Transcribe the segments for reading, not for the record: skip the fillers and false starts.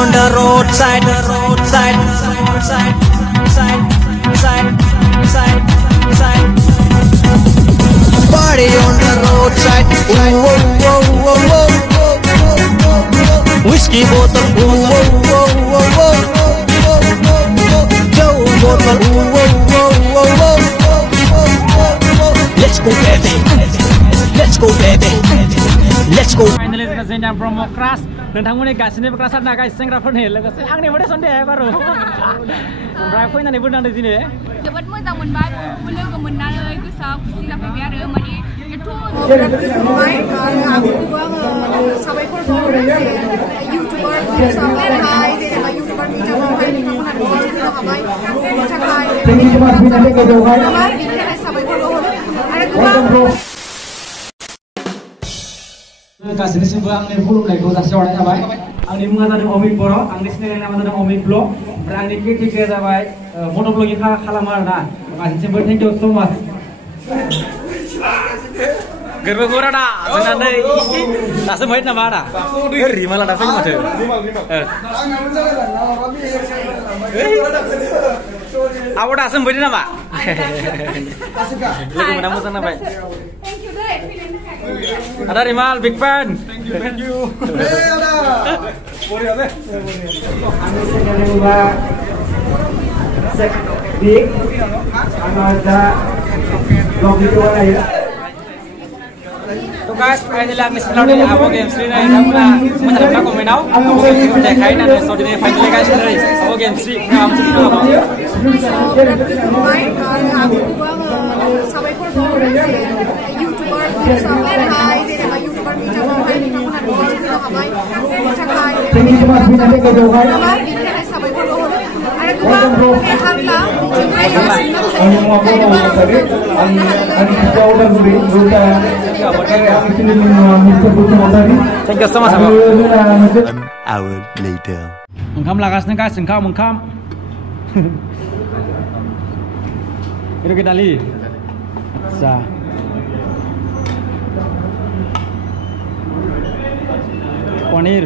on the roadside, the roadside, side, side, side, side, side. Party on the roadside, ooh, oh, oh, oh, oh. Whiskey bottle, ooh, oh, oh, oh, oh. Joe bottle, ooh, oh, oh, oh, oh. Let's go, baby. Let's go, baby. Let's go. Finally, kita sedang promo keras dan tamu ini gas ini kerasan nak guys, saya pun hel, gas. Ang ni boleh sonde baru. Drive point ni pun ada di sini. Dapat mudah menbaik, boleh kemenang lagi kusap, sila biar mani itu. Baik, aku buang sampai korban YouTuber, sampai hai, dari YouTuber macam apa ini kamu nak buat itu apa baik, macam hai. Ini cuma binatang kejauhan. Ini sampai korban. Ada korban. Kasih sebuah angin puluh lagi kau kasih orang apa? Angin mengatakan omik boro, angin sendiri nama tentang omik vlog, berangin kita apa? Motovlog ini kalamar dah. Kasih sebuah thank you so much. Gerba gora dah, senang deh. Kasih baik nama dah. Geri malah dah senang macam. Awak dah senang baik nama. Lagi mana mutan apa? Thank you deh. Ada Rimal, big fan. Thank you. Ada. Boleh ada. Anda sedang buat set big. Anda ada vlog video ada ya. तो guys finally आगे start है अब game स्ट्री नहीं हम ना मतलब ना comment आओ अब गेम देखाई ना सो दिन फाइनली गाइस स्टार्ट अब गेम स्ट्री हम सुन ना अब aku buang sampai korban YouTuber, sampai hai, dari YouTuber macam apa ini kamu nak buat itu apa baik, macam hai. ini cuma binatang kejauhan. Ini sampai korban. Ada korban harta, Thank you so much. An hour later. Mengkam lakas nih guys, mengkam. Itu kita lihat. Sa. Paneer,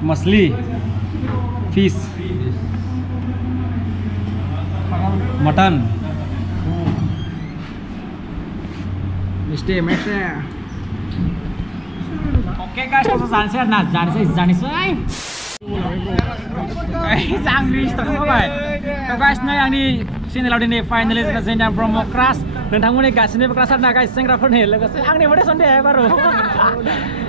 masli, fish, mutton. Oke guys, kalau sunset nah, jangan sih. Sanggris terus apa? Guys, nah yang di sini lalu ini finalis kita sedang promo keras dan tamu ini gas ini kerasan nak guys, saya pun hel, gas. Ang ni boleh sonde baru.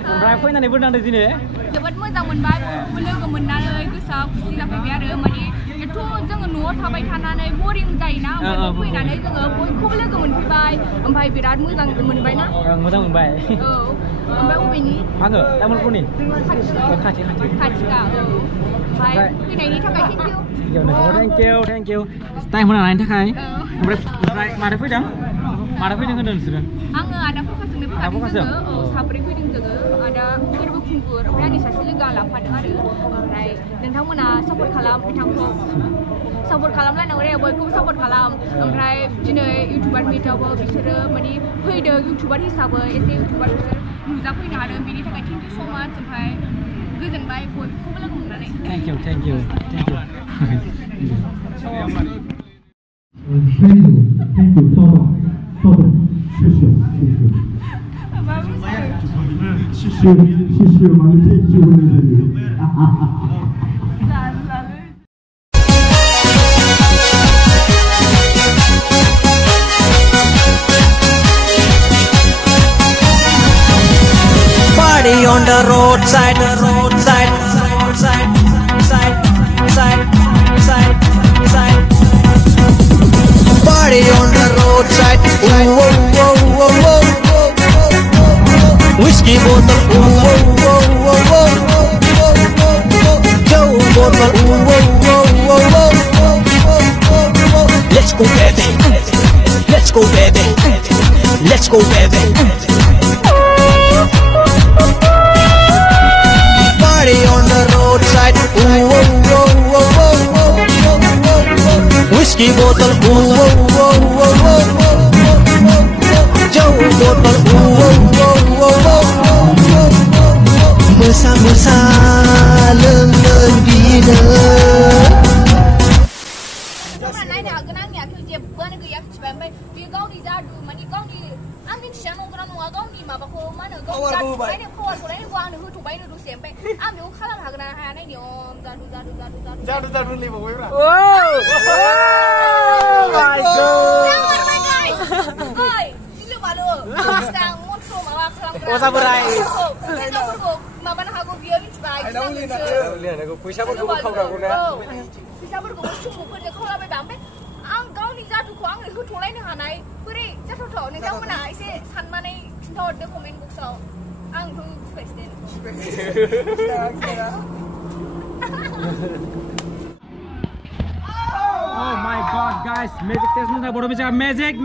Drive point ni pun ada di sini. Dapat mudah menbaik, boleh kemenang lagi kusap, sila biar mani itu jangan nuat apa ikan ni boring jaya na, boleh ikan ni jangan boleh boleh kemen baik, ampai birat mudah kemen baik na. Mudah baik. Ampai ubi ni. Angga, tamu pun ni. Kaci. Kacika. Baik, ini tak thank you. Thank you. Tay mana lain tak kai? Mana pun jang? Mana pun jangan dengar. Angga ada fokus ni fokus juga. Sabri pun juga. Ada kerja kumpul. Berani saya lega lah pada hari. Right. Dan tamu na support kalam, tamu support kalam lah. Orang boy ku support kalam. Right. Jenis YouTuber media boy bicara mani. Hoi de YouTuber hisap. Ese YouTuber bicara. Muda pun ada. Bini tak thank you so much. Sampai good baik boy. Ku boleh ngomong ni. Thank you. Thank you Party on the roadside, the roadside, side, side, side, side, side. Party on the roadside, ooh, oh, oh, oh, oh. Whiskey bottle, ooh, oh, oh, oh, oh. Joe bottle, ooh, oh, oh, oh, oh. Let's go, baby. Let's go, baby. Let's go, baby. Party on the roadside, ooh, oh, oh, oh, oh. Whiskey bottle, ooh, oh, oh, oh, oh. Joe bottle, ooh, oh, oh, oh, oh. Musa lưng bina. Hôm nay nào cái năng nhà cứ dẹp bữa nay cứ dẹp chỉ phải vì con đi ra đủ mà đi con đi ăn đi sáng ông con nó con đi mà bà cô mà nữa con ra mấy đứa cô của đấy quang nữa tụi bay nữa đủ xem bay ăn nếu khá là hàng là hàng này nhiều ra đủ đi vào quê ra. Oh my god. Ơi, đi vào luôn. Sang muốn số mà vào sang. Mwsabai. Mà bạn hàng có bia đi bài. Liền này có quý sao cũng không được con đấy. Quý sao cũng chung một phần không là bài bám đấy. Ăn con đi ra tụi khoáng rồi cứ thua lấy nữa hà này. Cứ đi, chắc thua thổ này đâu mà nãy sẽ săn mà này thôi được comment book sau. Ăn thôi space đến. Oh my god guys, magic test na bodoh bisa magic.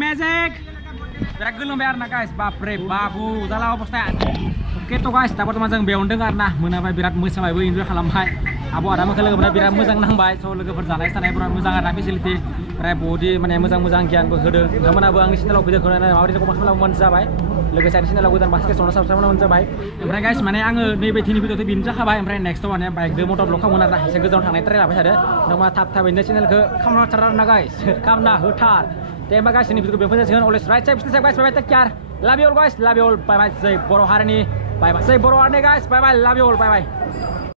Berak gelum biar na guys, bapre babu salah apa sih? Oke tuh guys, dapat teman-teman beon dengar nah, menapa birat mwsabai bu enjoy kalambai. Abo ada makhluk berat birat muzang nangbai, so logo berjalan sana berat muzang ada facility, body mana muzang gian bu hede. Kamu na bu angin sini lo video kau na, mau di tempat mana mwsabai. Logo saya sini lo bukan basket, soalnya sama-sama mwsabai. Emang guys, mana yang nih betini video tu binja kabai, emang next one ya baik demo top lo kamu na, saya kerja orang netre lah pas ada. Nama tap ini channel ke kamu na cara na guys, kamu na hutar. Terima kasih ini video berikutnya dengan oleh right side bisnis guys, bye bye, take care. Love you all guys, love you all, bye bye. Say boro hari ni, bye bye. Say boro hari guys, bye bye, love you all, bye bye.